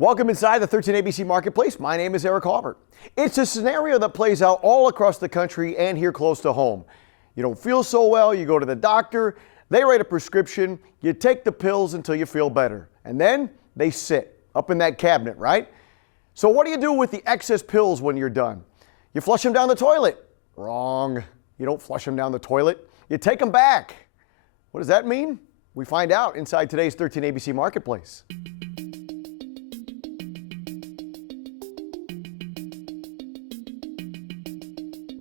Welcome inside the 13 ABC Marketplace. My name is Eric Halbert. It's a scenario that plays out all across the country and here close to home. You don't feel so well, you go to the doctor, they write a prescription, you take the pills until you feel better, and then they sit up in that cabinet, right? So what do you do with the excess pills when you're done? You flush them down the toilet. Wrong. You don't flush them down the toilet. You take them back. What does that mean? We find out inside today's 13 ABC Marketplace.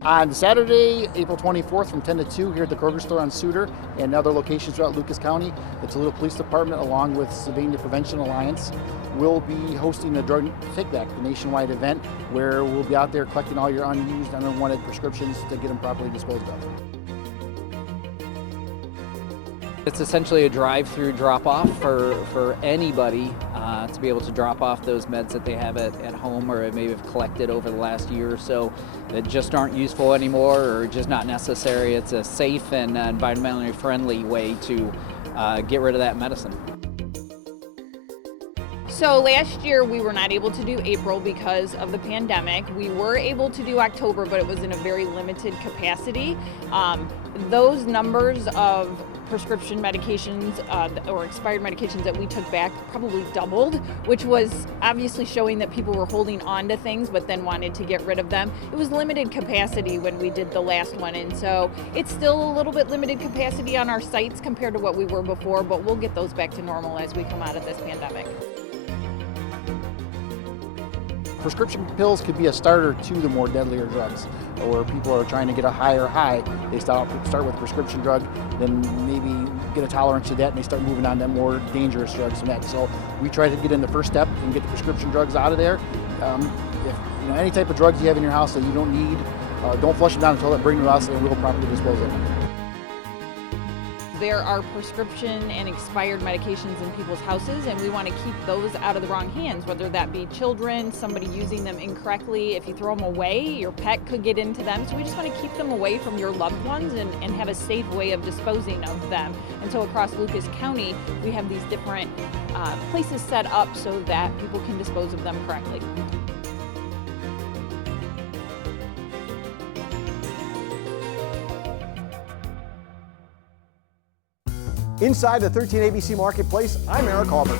On Saturday, April 24th from 10 to 2 here at the Kroger store on Suter and other locations throughout Lucas County, the Toledo Police Department along with Sylvania Prevention Alliance will be hosting the Drug Take Back, the nationwide event where we'll be out there collecting all your unused, unwanted prescriptions to get them properly disposed of. It's essentially a drive-through drop-off for anybody to be able to drop off those meds that they have at home or maybe have collected over the last year or so that just aren't useful anymore or just not necessary. It's a safe and environmentally friendly way to get rid of that medicine. So last year we were not able to do April because of the pandemic. We were able to do October, but it was in a very limited capacity. Those numbers of prescription medications or expired medications that we took back probably doubled, which was obviously showing that people were holding on to things but then wanted to get rid of them. It was limited capacity when we did the last one, and so it's still a little bit limited capacity on our sites compared to what we were before, but we'll get those back to normal as we come out of this pandemic. Prescription pills could be a starter to the more deadlier drugs, or people are trying to get a higher high. They start with a prescription drug, then maybe get a tolerance to that, and they start moving on to more dangerous drugs from that. So we try to get in the first step and get the prescription drugs out of there. If any type of drugs you have in your house that you don't need, don't flush them down the toilet, bring them to us, and we'll properly dispose of them. There are prescription and expired medications in people's houses, and we want to keep those out of the wrong hands, whether that be children, somebody using them incorrectly. If you throw them away, your pet could get into them. So we just want to keep them away from your loved ones and have a safe way of disposing of them. And so across Lucas County, we have these different places set up so that people can dispose of them correctly. Inside the 13 ABC Marketplace, I'm Eric Halbert.